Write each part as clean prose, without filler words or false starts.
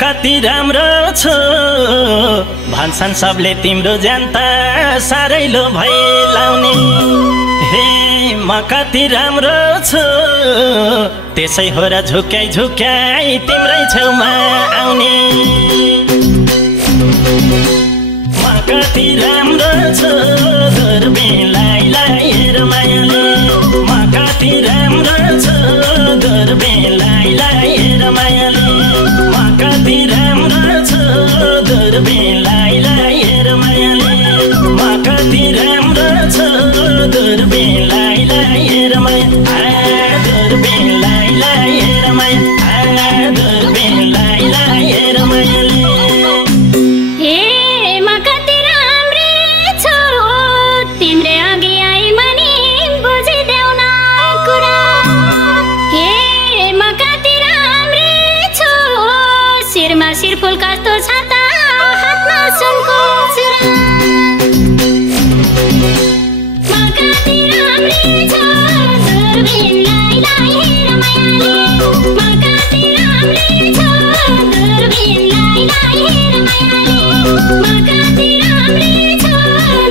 कति राम्रो छु भन्छन् सबले तिम्रो ज्यान्ता साह्रै लो भइलाउने हे म कति राम्रो छु त्यसै हो र झुक्याइ झुक्याइ तिम्रै छेउमा आउने म कति राम्रो छु दूरबीनलाई हेर मायाले म कति राम्रो छु दूरबीनलाई हेर मायाले कति राम्रो छु दूरबीनलाई हेर मायाले म कति राम्रो छु दूरबीनलाई हेर माया दूरबीनलाई हेर माया दूरबीनलाई हेर मायाले हे म कति राम्री छु तिम्रै अघि आई मनी बुझिदेऊ न कुरा हे म कति राम्री छु शिरमा शिरफुल कस्तो छ त हातमा सुनको चुरा म कति राम्री छु दूरबीनलाई हेर मायाले म कति राम्री छु दूरबीनलाई हेर मायाले म कति राम्री छु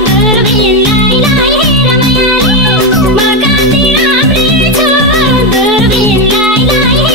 दूरबीनलाई हेर मायाले म कति राम्री छु दूरबीनलाई हेर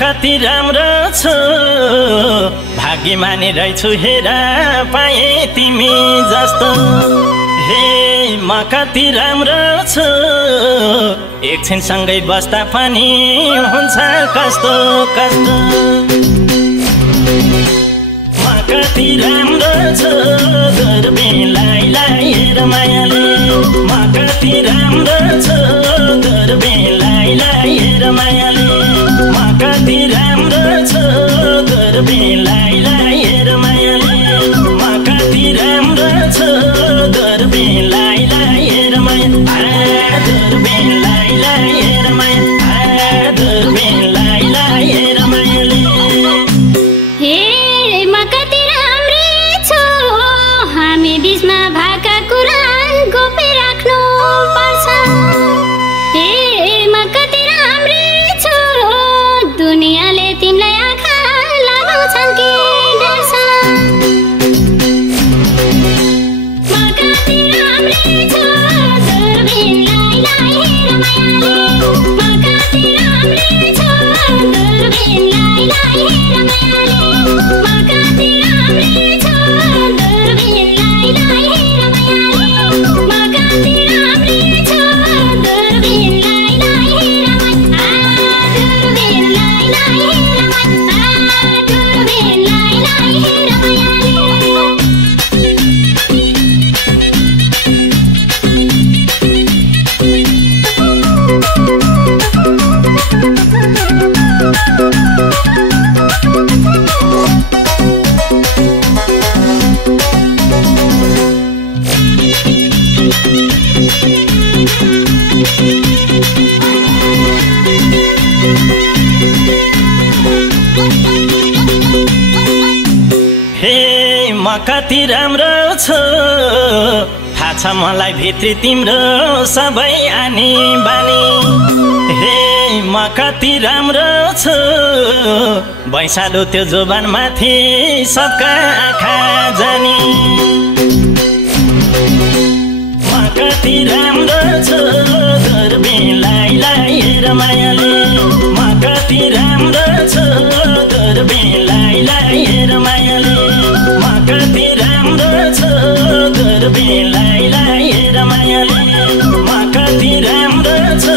कति राम्रो छु भाग्यमानी रहेछु हेर पाए तिमी जस्तो हे म कति राम्रो छु एकछिन सँगै बस्दा पनि हुन्छ कस्तो कस्तो म कति राम्रो छु दूरबीनलाई हेर मायाले म कति राम्रो छु दूरबीनलाई हेर मायाले म कति राम्रो छु दूरबीनलाई हेर मायाले म कति राम्रो छु दूरबीनलाई हेर माया दूरबीनलाई हेर माया दूरबीनलाई हेर मायाले हे म कति राम्री छु हामी बीचमा भएका कुरा गोप्य राख्नु पर्छ हे म कति राम्री छु दुनियाँले तिमीलाई आँखा लगाउँछन् कि डर्छन् म कति राम्री छु दूरबीनलाई हेर मायाले म कति राम्री छु दूरबीनलाई हेर मायाले म कति राम्री छु दूरबीनलाई हेर मायाले म कति राम्री छु दूरबीनलाई हेर माया दूरबीनलाई हेर माया दूरबीनलाई हेर मायाले हे म कति राम्रो छु थाहा छ मलाई भित्री तिम्रो सबै आनी बानी हे म कति राम्रो छु भैँसालो त्यो जोबान माथि सबका आँखा जानी म कति राम्रो छु दूरबीनलाई हेर मायाले म कति राम्रो छु दूरबीनलाई हेर मायाले म कति राम्रो छु दूरबीनलाई हेर मायाले म कति राम्रो छु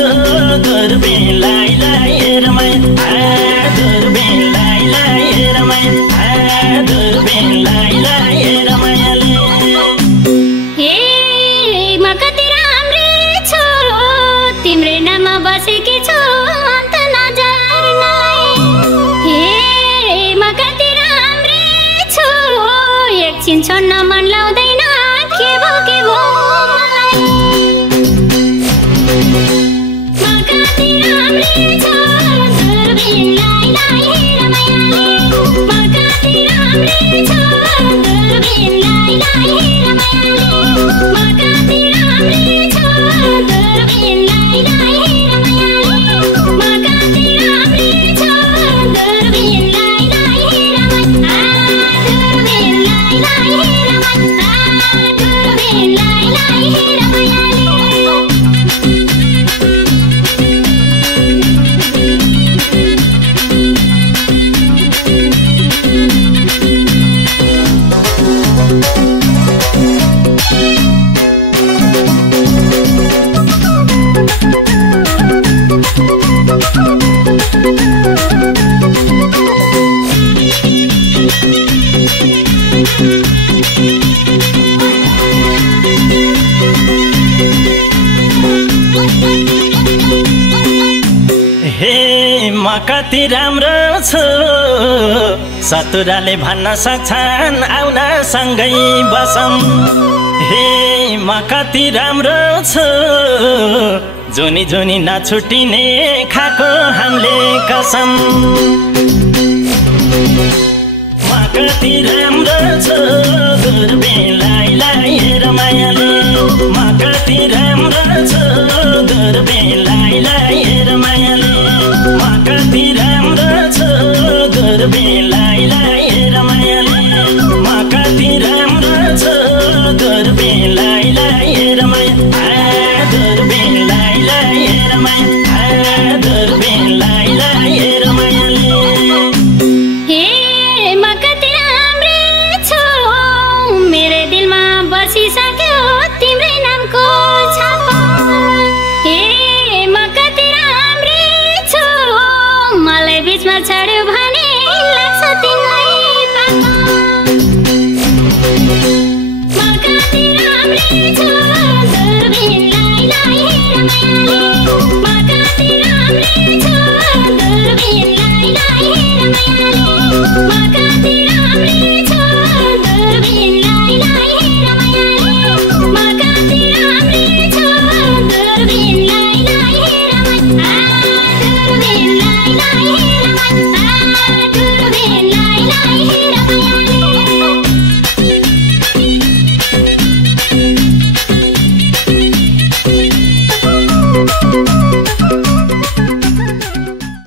दूरबीनलाई हेर माया दूरबीनलाई हेर माया दूरबीनलाई हेर मायाले हे म कति राम्री छु तिम्रै नाममा बसेकी छु अन्त नजरलाई हे म कति राम्री छु एकछिन छोड्न मन लाउँदैन के भो मलाई म कति राम्री छु दूरबीनलाई हेर मायाले म कति राम्री छु दूरबीनलाई हेर मायाले म कति राम्री छु दूरबीनलाई हेर मायाले म कति राम्री छु दूरबीनलाई हेर माया दूरबीनलाई हेर माया दूरबीनलाई हेर मायाले हे म कति राम्रो छु सतुराले भन्न सक्छन् आउन सँगै बसौँ हे म कति राम्रो छु जुनी जुनी नछुटिने खाको हामीले कसम म कति राम्रो छु दूरबीनलाई हेर मायाले म कति राम्रो छु दूरबीनलाई हेर मायाले म कति राम्रो छु दूरबीनलाई